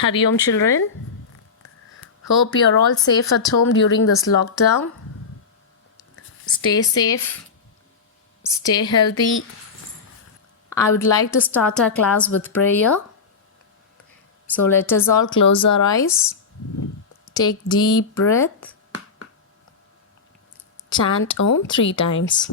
Hari Om children. Hope you're all safe at home during this lockdown. Stay safe, stay healthy. I would like to start our class with prayer. So let us all close our eyes. Take deep breath. Chant Om 3 times.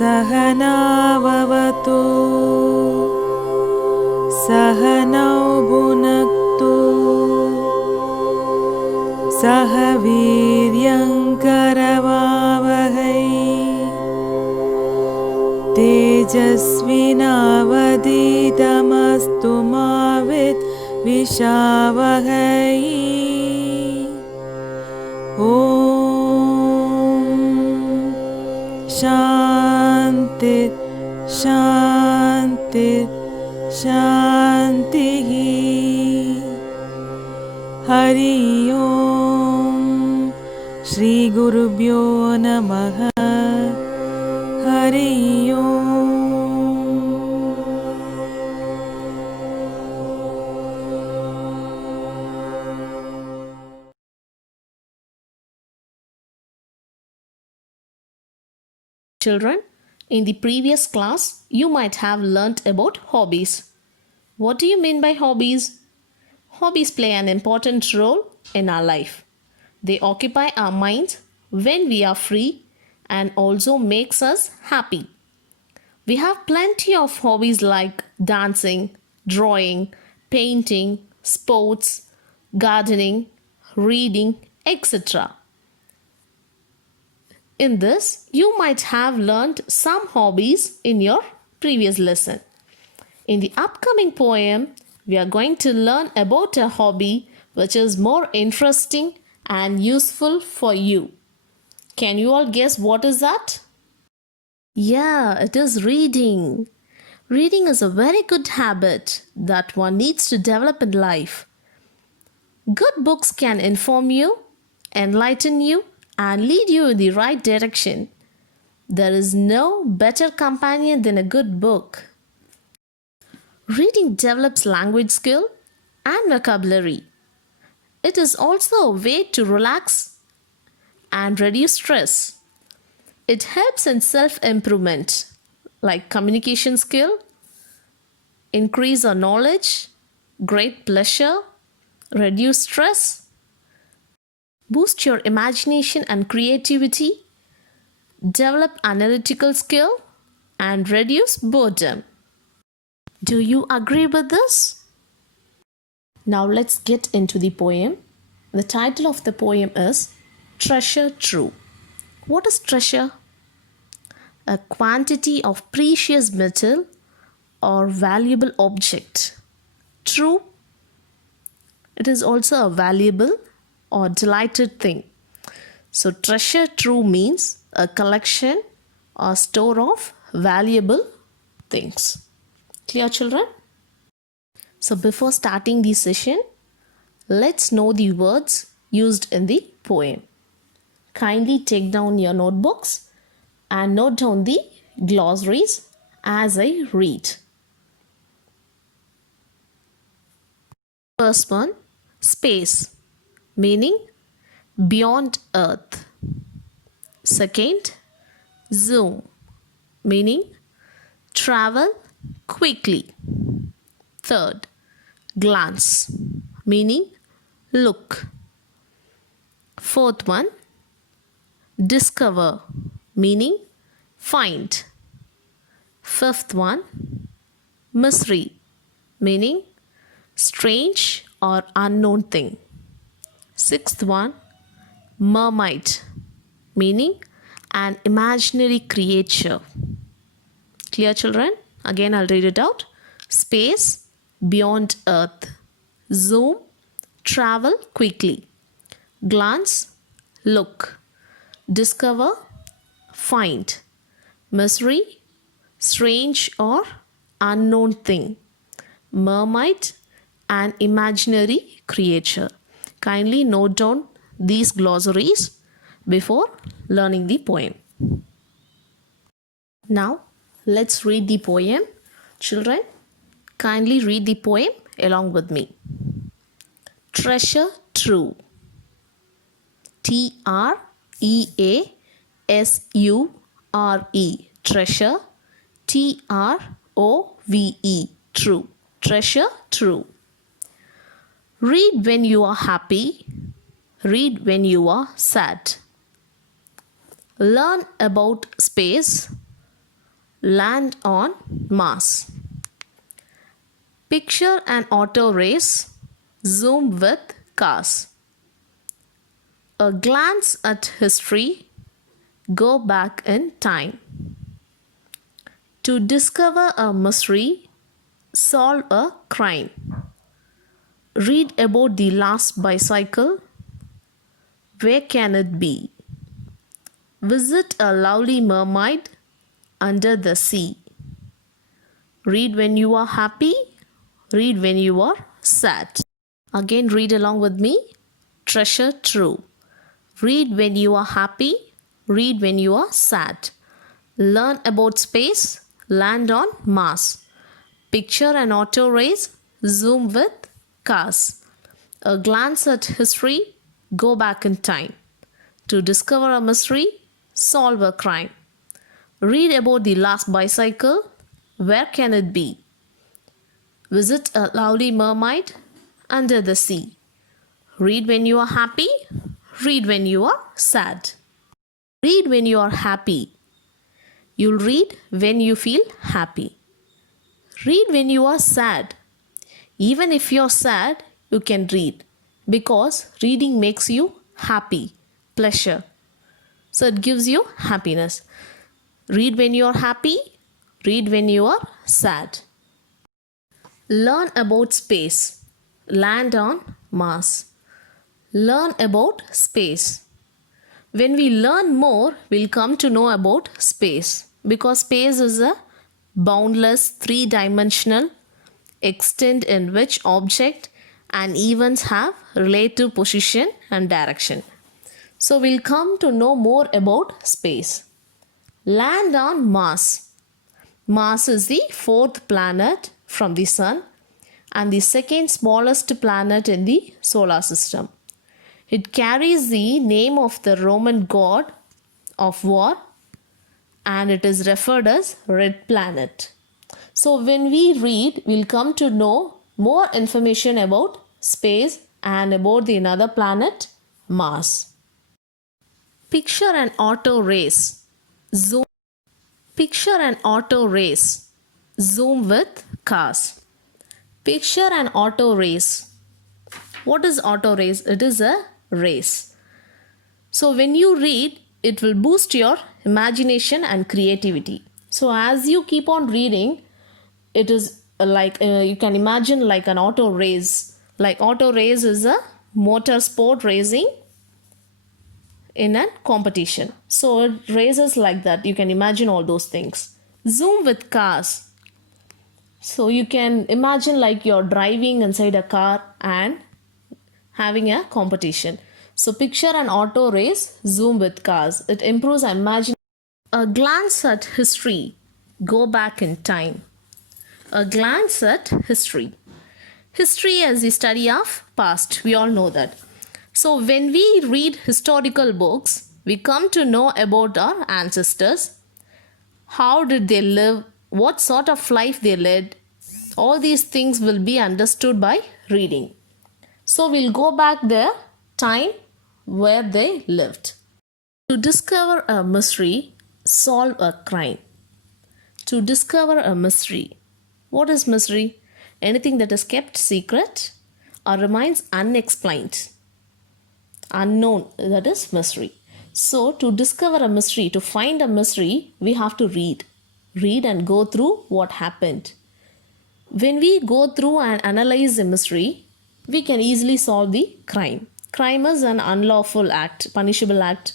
सहनाववतु सहनौ भुनक्तु सह वीर्यङ्करवावहै तेजस्विनावधीतमस्तु मा विद्विषावहै ॐ शान्ति शान्ति शान्तिः हरि ओम् श्रीगुरुभ्यो नमः हरि ओम् Children, in the previous class, you might have learnt about hobbies. What do you mean by hobbies? Hobbies play an important role in our life. They occupy our minds when we are free and also makes us happy. We have plenty of hobbies like dancing, drawing, painting, sports, gardening, reading, etc. In this, you might have learned some hobbies in your previous lesson. In the upcoming poem, we are going to learn about a hobby which is more interesting and useful for you. Can you all guess what is that? Yeah, it is reading. Reading is a very good habit that one needs to develop in life. Good books can inform you, enlighten you, and lead you in the right direction. There is no better companion than a good book. Reading develops language skill and vocabulary. It is also a way to relax and reduce stress. It helps in self-improvement like communication skill, increase our knowledge, great pleasure, reduce stress, boost your imagination and creativity, develop analytical skill, and reduce boredom. Do you agree with this? Now let's get into the poem. The title of the poem is Treasure True. What is treasure? A quantity of precious metal or valuable object. True. It is also a valuable or delighted thing. So treasure true means a collection or store of valuable things. Clear, children? So before starting the session, let's know the words used in the poem. Kindly take down your notebooks and note down the glossaries as I read. First one, space, meaning beyond earth. Second, zoom, meaning travel quickly. Third, glance, meaning look. Fourth one, discover, meaning find. Fifth one, mystery, meaning strange or unknown thing. Sixth one, mermaid, meaning an imaginary creature. Clear, children? Again, I'll read it out. Space, beyond earth. Zoom, travel quickly. Glance, look. Discover, find. Mystery, strange or unknown thing. Mermaid, an imaginary creature. Kindly note down these glossaries before learning the poem. Now, let's read the poem. Children, kindly read the poem along with me. Treasure true. T-R-E-A-S-U-R-E. Treasure. T-R-O-V-E. True. Treasure true. Read when you are happy. Read when you are sad. Learn about space. Land on Mars. Picture an auto race. Zoom with cars. A glance at history. Go back in time. To discover a mystery. Solve a crime. Read about the last bicycle. Where can it be? Visit a lovely mermaid under the sea. Read when you are happy. Read when you are sad. Again, read along with me. Treasure true. Read when you are happy. Read when you are sad. Learn about space. Land on Mars. Picture an auto race. Zoom with cars. A glance at history. Go back in time. To discover a mystery. Solve a crime. Read about the last bicycle. Where can it be? Visit a lovely mermaid under the sea. Read when you are happy. Read when you are sad. Read when you are happy. You'll read when you feel happy. Read when you are sad. Even if you're sad, you can read because reading makes you happy, pleasure. So it gives you happiness. Read when you are happy. Read when you are sad. Learn about space. Land on Mars. Learn about space. When we learn more, we'll come to know about space because space is a boundless three-dimensional extent in which object and events have relative position and direction. So we'll come to know more about space. Land on Mars. Mars is the fourth planet from the Sun and the second smallest planet in the solar system. It carries the name of the Roman god of war and it is referred as Red Planet. So when we read, we'll come to know more information about space and about the another planet, Mars. Picture an auto race. Zoom. Picture an auto race. Zoom with cars. Picture an auto race. What is auto race? It is a race. So when you read, it will boost your imagination and creativity. So as you keep on reading, it is like you can imagine like an auto race. Like auto race is a motor sport racing in a competition. So it races like that. You can imagine all those things. Zoom with cars. So you can imagine like you're driving inside a car and having a competition. So picture an auto race, zoom with cars. It improves imagination. A glance at history. Go back in time. A glance at history. History is the study of past. We all know that. So when we read historical books, we come to know about our ancestors. How did they live? What sort of life they led? All these things will be understood by reading. So we'll go back there, time where they lived. To discover a mystery, solve a crime. To discover a mystery. What is mystery? anything that is kept secret or remains unexplained, unknown, that is mystery. So, to discover a mystery, to find a mystery, we have to read and go through what happened. When we go through and analyze a mystery, we can easily solve the crime. Crime is an unlawful act, punishable act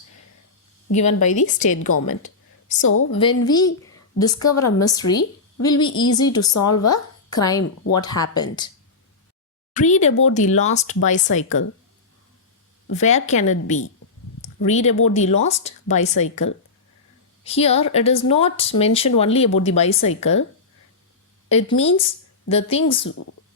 given by the state government. So, when we discover a mystery, will be easy to solve a crime, what happened. Read about the lost bicycle. Where can it be? Read about the lost bicycle. Here, it is not mentioned only about the bicycle. It means the things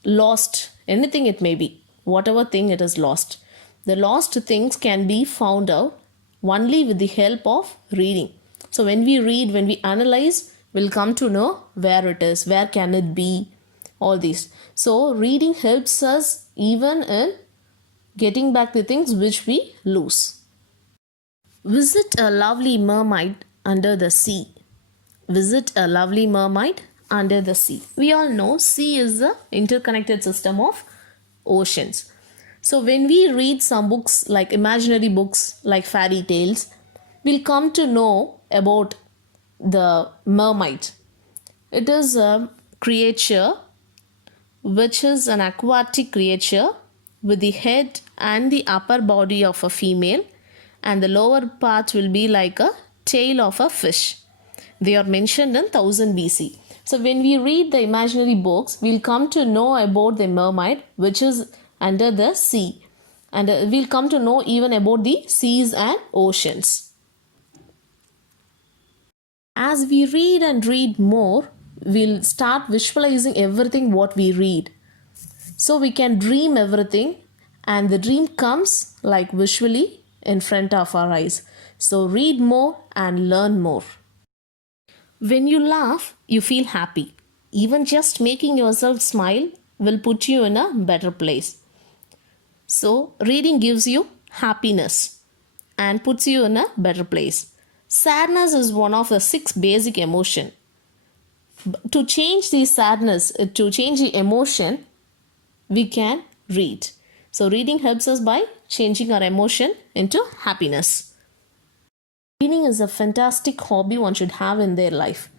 lost, anything it may be, whatever thing it is lost. The lost things can be found out only with the help of reading. So when we read, when we analyze, we'll come to know where it is, where can it be, all these. So reading helps us even in getting back the things which we lose. Visit a lovely mermaid under the sea. Visit a lovely mermaid under the sea. We all know sea is the interconnected system of oceans. So when we read some books like imaginary books like fairy tales, we'll come to know about the mermaid. It is a creature which is an aquatic creature with the head and the upper body of a female, and the lower part will be like a tail of a fish. They are mentioned in 1000 BC. So when we read the imaginary books, we'll come to know about the mermaid which is under the sea, and we'll come to know even about the seas and oceans. As we read and read more, we'll start visualizing everything what we read. So we can dream everything, and the dream comes like visually in front of our eyes. So read more and learn more. When you laugh, you feel happy. Even just making yourself smile will put you in a better place. So reading gives you happiness and puts you in a better place. Sadness is one of the 6 basic emotions. To change the sadness, to change the emotion, we can read. So reading helps us by changing our emotion into happiness. Reading is a fantastic hobby one should have in their life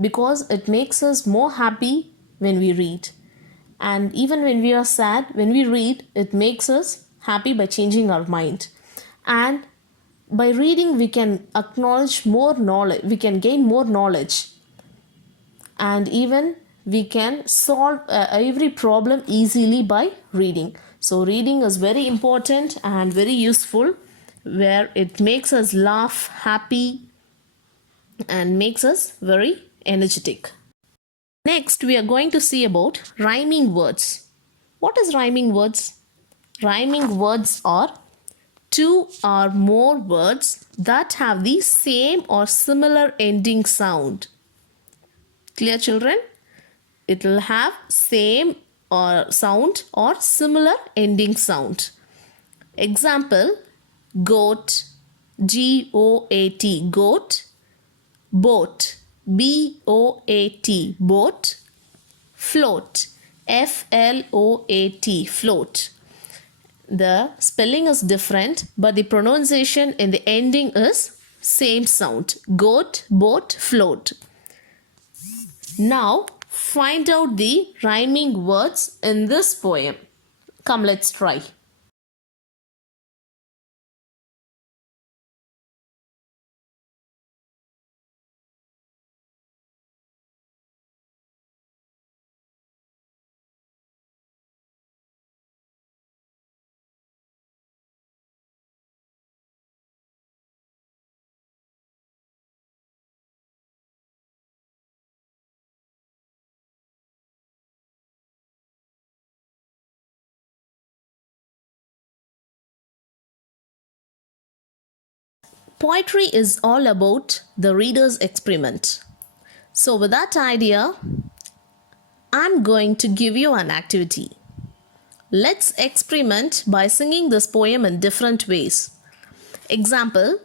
because it makes us more happy when we read. And even when we are sad, when we read, it makes us happy by changing our mind. And by reading, we can acknowledge more knowledge, we can gain more knowledge. And even we can solve every problem easily by reading. So reading is very important and very useful, where it makes us laugh, happy, and makes us very energetic. Next, we are going to see about rhyming words. What is rhyming words? Rhyming words are 2 or more words that have the same or similar ending sound. Clear, children? It will have same or sound or similar ending sound. Example, goat, G-O-A-T, goat, boat, B-O-A-T, boat, float, F-L-O-A-T, float. The spelling is different, but the pronunciation in the ending is same sound. Goat, boat, float. Now, find out the rhyming words in this poem. Come, let's try. Poetry is all about the reader's experiment. So with that idea, I'm going to give you an activity. Let's experiment by singing this poem in different ways. Example,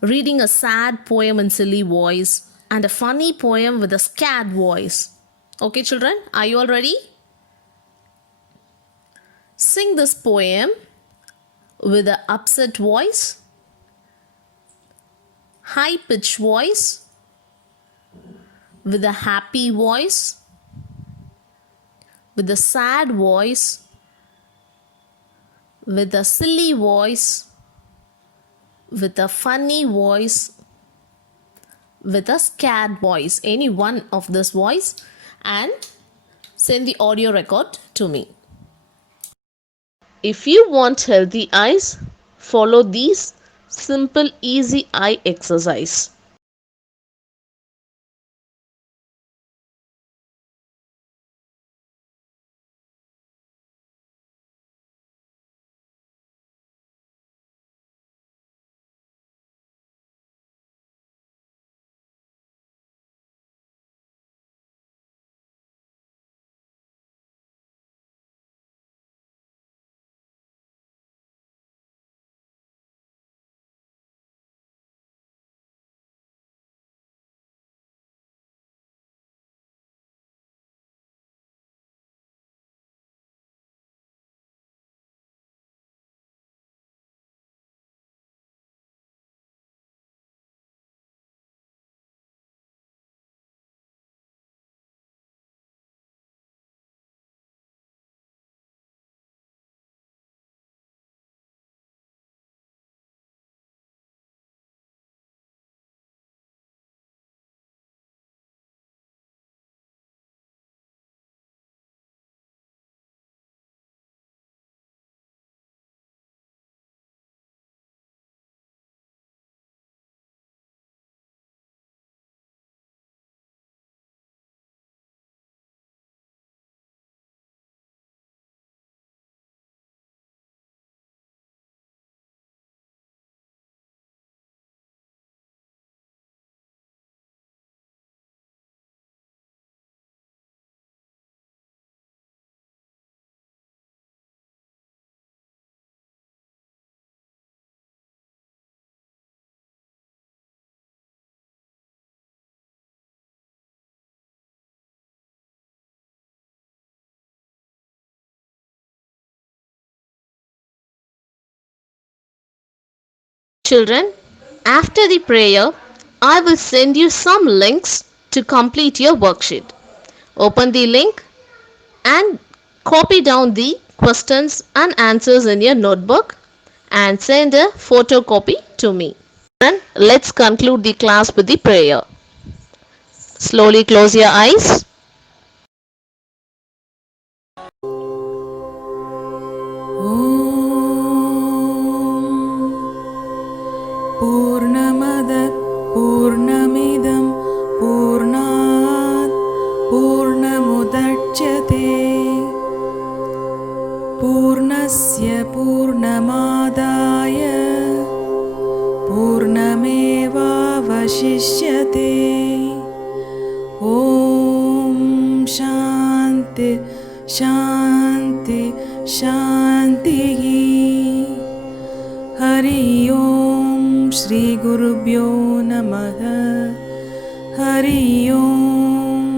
reading a sad poem in silly voice and a funny poem with a scared voice. Okay, children, are you all ready? Sing this poem with an upset voice, high pitched voice, with a happy voice, with a sad voice, with a silly voice, with a funny voice, with a scared voice, any one of this voice, and send the audio record to me. If you want healthy eyes, follow these simple easy eye exercise. Children, after the prayer, I will send you some links to complete your worksheet. Open the link and copy down the questions and answers in your notebook and send a photocopy to me. And let's conclude the class with the prayer. Slowly close your eyes. पूर्णमद पूर्णमिदं पूर्णात् पूर्णमुदच्यते पूर्णस्य पूर्णमादाय पूर्णमेवावशिष्यते ॐ शान्ति शान्ति शान्तिः हरि ओम श्री गुरुभ्यो नमः हरि ओम।